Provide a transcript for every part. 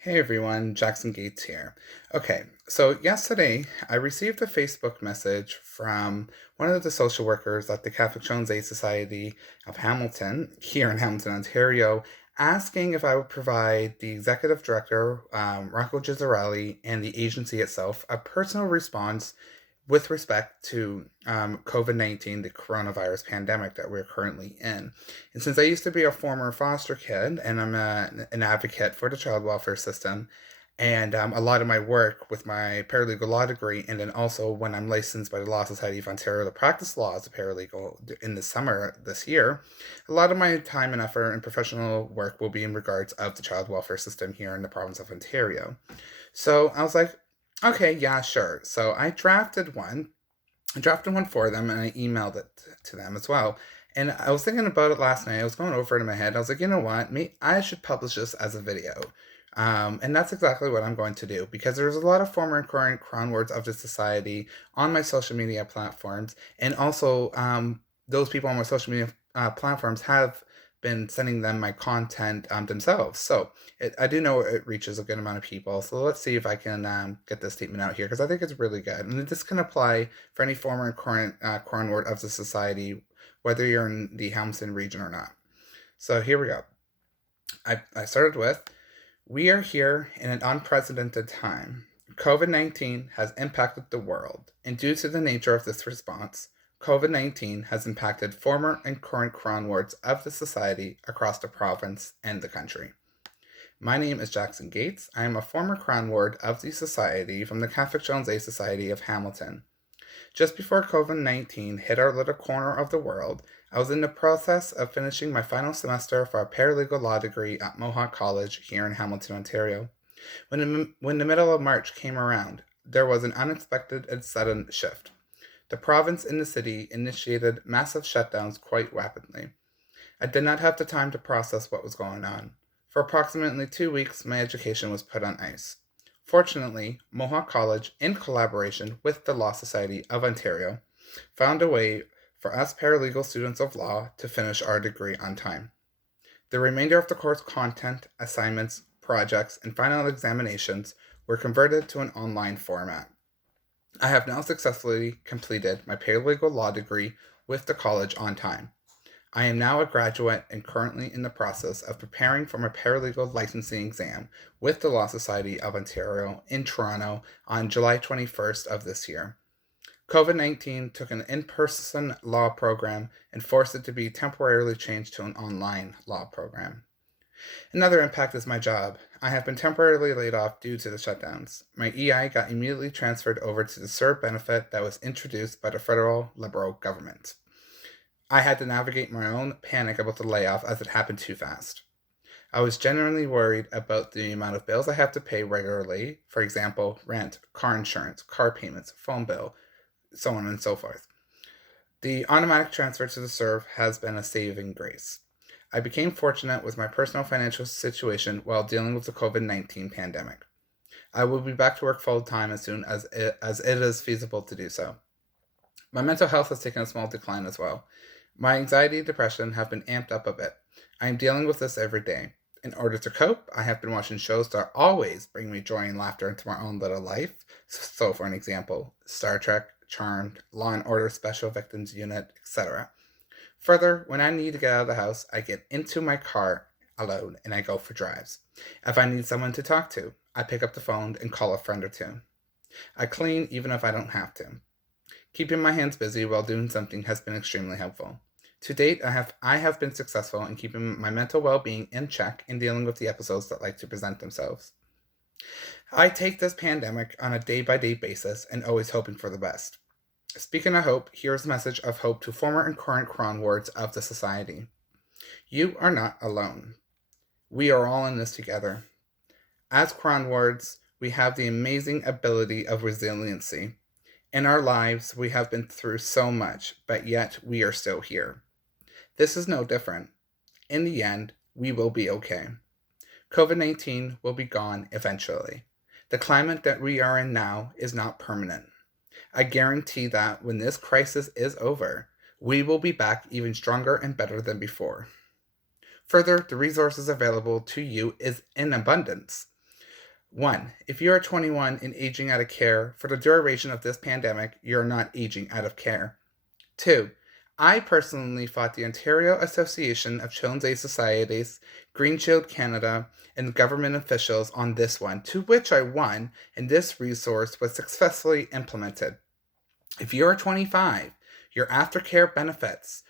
Hey everyone, Jackson Gates here. Okay, so yesterday I received a Facebook message from one of the social workers at the Catholic Jones Aid Society of Hamilton, here in Hamilton, Ontario, asking if I would provide the executive director, Rocco Gizzarelli, and the agency itself a personal response with respect to COVID-19, the coronavirus pandemic that we're currently in. And since I used to be a former foster kid and an advocate for the child welfare system, and a lot of my work with my paralegal law degree, and then also when I'm licensed by the Law Society of Ontario to practice law as a paralegal in the summer this year, a lot of my time and effort and professional work will be in regards of the child welfare system here in the province of Ontario. So I was like, okay, yeah, sure. So I drafted one for them and I emailed it to them as well. And I was thinking about it last night. I was going over it in my head. I was like, you know what? I should publish this as a video. And that's exactly what I'm going to do because there's a lot of former and current crown words of the society on my social media platforms. And also, those people on my social media platforms have been sending them my content themselves. So I do know it reaches a good amount of people. So let's see if I can get this statement out here because I think it's really good. And this can apply for any former and current crown word of the society, whether you're in the Hamilton region or not. So here we go. I started with, we are here in an unprecedented time. COVID 19 has impacted the world, and due to the nature of this response, COVID 19 has impacted former and current crown wards of the society across the province and the country. My name is Jackson Gates. I am a former crown ward of the society from the Catholic Jones Aid Society of Hamilton. Just before COVID 19 hit our little corner of the world, I was in the process of finishing my final semester for a paralegal law degree at Mohawk College here in Hamilton, Ontario. When the middle of March came around, there was an unexpected and sudden shift. The province and the city initiated massive shutdowns quite rapidly. I did not have the time to process what was going on. For approximately 2 weeks, my education was put on ice. Fortunately, Mohawk College, in collaboration with the Law Society of Ontario, found a way for us paralegal students of law to finish our degree on time. The remainder of the course content, assignments, projects, and final examinations were converted to an online format. I have now successfully completed my paralegal law degree with the college on time. I am now a graduate and currently in the process of preparing for my paralegal licensing exam with the Law Society of Ontario in Toronto on July 21st of this year. COVID 19 took an in person law program and forced it to be temporarily changed to an online law program. Another impact is my job. I have been temporarily laid off due to the shutdowns. My EI got immediately transferred over to the CERB benefit that was introduced by the federal Liberal government. I had to navigate my own panic about the layoff as it happened too fast. I was genuinely worried about the amount of bills I have to pay regularly, for example, rent, car insurance, car payments, phone bill, so on and so forth. The automatic transfer to the CERB has been a saving grace. I became fortunate with my personal financial situation while dealing with the COVID 19 pandemic. I will be back to work full time as soon as it is feasible to do so. My mental health has taken a small decline as well. My anxiety and depression have been amped up a bit. I am dealing with this every day. In order to cope, I have been watching shows that always bring me joy and laughter into my own little life. So, for an example, Star Trek, Charmed, Law and Order Special Victims Unit, etc. Further, when I need to get out of the house, I get into my car alone and I go for drives. If I need someone to talk to, I pick up the phone and call a friend or two. I clean even if I don't have to. Keeping my hands busy while doing something has been extremely helpful. To date, I have been successful in keeping my mental well-being in check and dealing with the episodes that like to present themselves. I take this pandemic on a day-by-day basis and always hoping for the best. Speaking of hope, here's a message of hope to former and current crown wards of the society. You are not alone. We are all in this together. As crown wards, we have the amazing ability of resiliency. In our lives, we have been through so much, but yet we are still here. This is no different. In the end, we will be okay. COVID 19 will be gone eventually. The climate that we are in now is not permanent. I guarantee that when this crisis is over, we will be back even stronger and better than before. Further, the resources available to you is in abundance. One, if you are 21 and aging out of care for the duration of this pandemic, you're not aging out of care. Two, I personally fought the Ontario Association of Children's Aid Societies, Green Shield Canada, and government officials on this one, to which I won, and this resource was successfully implemented. If you're 25, your aftercare benefits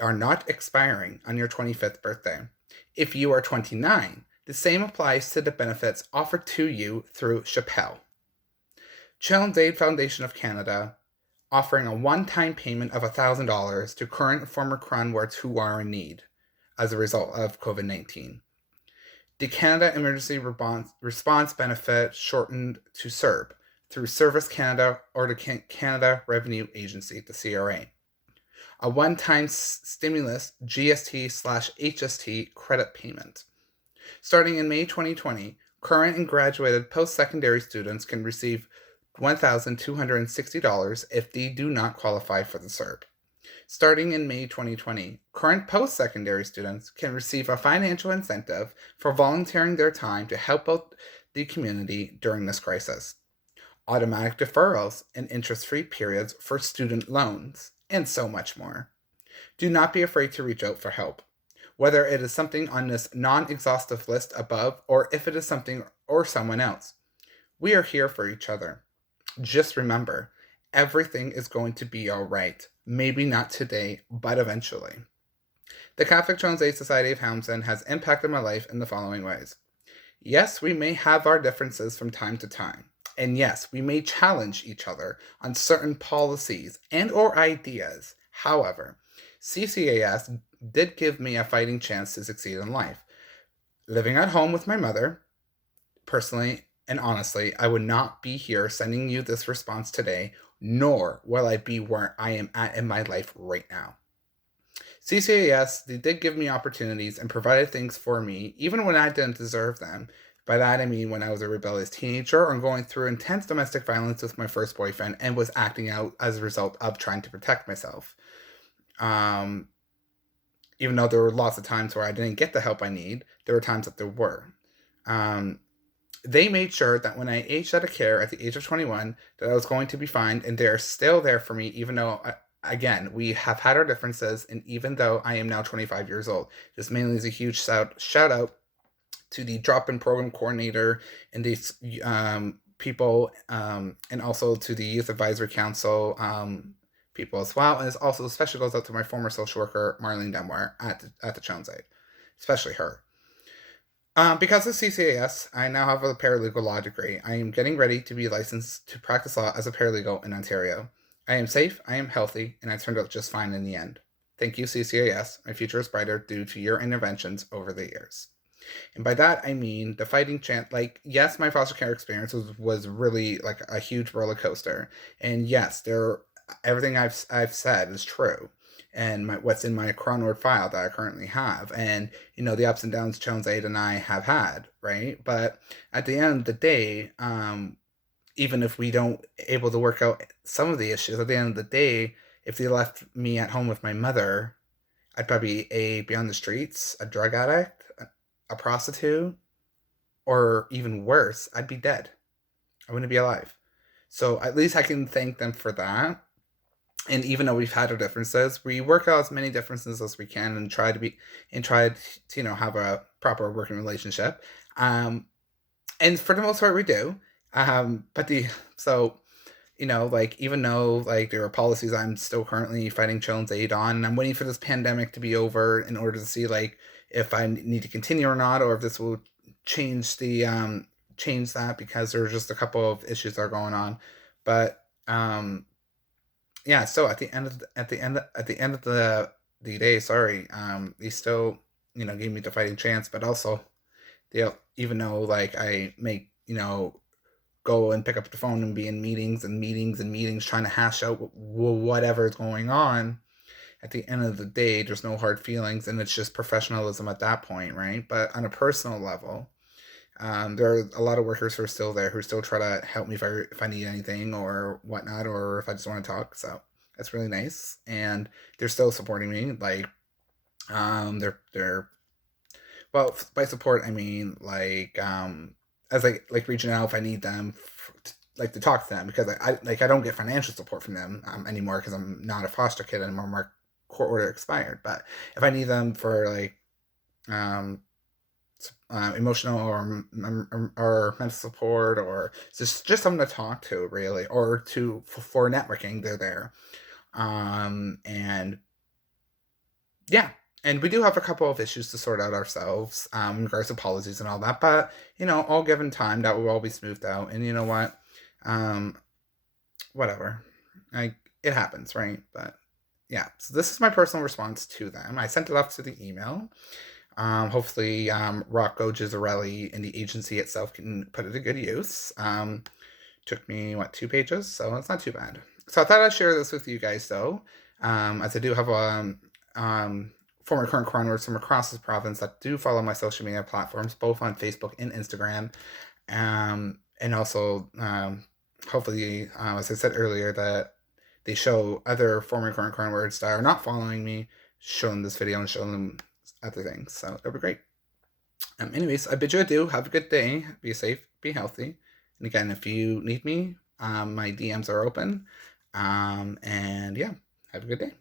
are not expiring on your 25th birthday. If you are 29, the same applies to the benefits offered to you through Chappelle. Children's Aid Foundation of Canada offering a one-time payment of $1,000 to current and former Crown wards who are in need as a result of COVID-19. The Canada Emergency Response Benefit shortened to CERB through Service Canada or the Canada Revenue Agency, the CRA. A one-time stimulus GST/HST credit payment. Starting in May 2020, current and graduated post-secondary students can receive $1,260 if they do not qualify for the CERB. Starting in May 2020, current post-secondary students can receive a financial incentive for volunteering their time to help out the community during this crisis. Automatic deferrals and interest-free periods for student loans, and so much more. Do not be afraid to reach out for help. Whether it is something on this non-exhaustive list above or if it is something or someone else, we are here for each other. Just remember, everything is going to be all right. Maybe not today, but eventually. The Catholic Children's Aid Society of Hamilton has impacted my life in the following ways. Yes, we may have our differences from time to time. And yes, we may challenge each other on certain policies and or ideas. However, CCAS did give me a fighting chance to succeed in life. Living at home with my mother, personally and honestly, I would not be here sending you this response today, nor will I be where I am at in my life right now. CCAS, they did give me opportunities and provided things for me, even when I didn't deserve them. By that I mean when I was a rebellious teenager or going through intense domestic violence with my first boyfriend and was acting out as a result of trying to protect myself. Even though there were lots of times where I didn't get the help I need, there were times that there were. They made sure that when I aged out of care at the age of 21, that I was going to be fine, and they're still there for me, even though, again, we have had our differences, and even though I am now 25 years old. This mainly is a huge shout out to the drop-in program coordinator and these people, and also to the Youth Advisory Council people as well. And it also especially goes out to my former social worker, Marlene Denwar, at the Children's Aid, especially her. Because of CCAS, I now have a paralegal law degree. I am getting ready to be licensed to practice law as a paralegal in Ontario. I am safe, I am healthy, and I turned out just fine in the end. Thank you, CCAS. My future is brighter due to your interventions over the years. And by that, I mean the fighting chant. Like, yes, my foster care experience was really like a huge roller coaster. And yes, everything I've said is true. And what's in my Cronward file that I currently have. And, the ups and downs Children's Aid and I have had, right? But at the end of the day, even if we don't able to work out some of the issues, at the end of the day, if they left me at home with my mother, I'd probably be on the streets, a drug addict, a prostitute, or even worse, I'd be dead. I wouldn't be alive. So at least I can thank them for that. And even though we've had our differences, we work out as many differences as we can and try to have a proper working relationship. And for the most part, we do. Even though there are policies I'm still currently fighting Children's Aid on, and I'm waiting for this pandemic to be over in order to see if I need to continue or not, or if this will change that, because there's just a couple of issues that are going on. But yeah, so at the end of the day, sorry, they still gave me the fighting chance, but also even though I may go and pick up the phone and be in meetings trying to hash out whatever is going on, at the end of the day there's no hard feelings, and it's just professionalism at that point, right? But on a personal level, there are a lot of workers who are still there, who still try to help me if I need anything or whatnot, or if I just want to talk. So that's really nice, and they're still supporting me. They're well, by support I mean as like reaching out if I need them, like to talk to them, because I don't get financial support from them anymore because I'm not a foster kid anymore. My court order expired. But if I need them for like um, emotional or mental support, or just someone to talk to, really, or for networking, they're there. And yeah, and we do have a couple of issues to sort out ourselves, in regards to policies and all that. But all given time, that will all be smoothed out. And you know what? Um, Whatever. Like, it happens, right? But yeah, so this is my personal response to them. I sent it off to the email. Hopefully, Rocco Gizzarelli and the agency itself can put it to good use. Took me, what, 2 pages? So it's not too bad. So I thought I'd share this with you guys, though, as I do have um, former current coroners from across this province that do follow my social media platforms, both on Facebook and Instagram. And also, hopefully, as I said earlier, that they show other former current coroners that are not following me, show them this video and show them other things. So that'll be great. Anyways, I bid you adieu. Have a good day. Be safe. Be healthy. And again, if you need me, my DMs are open. And yeah, have a good day.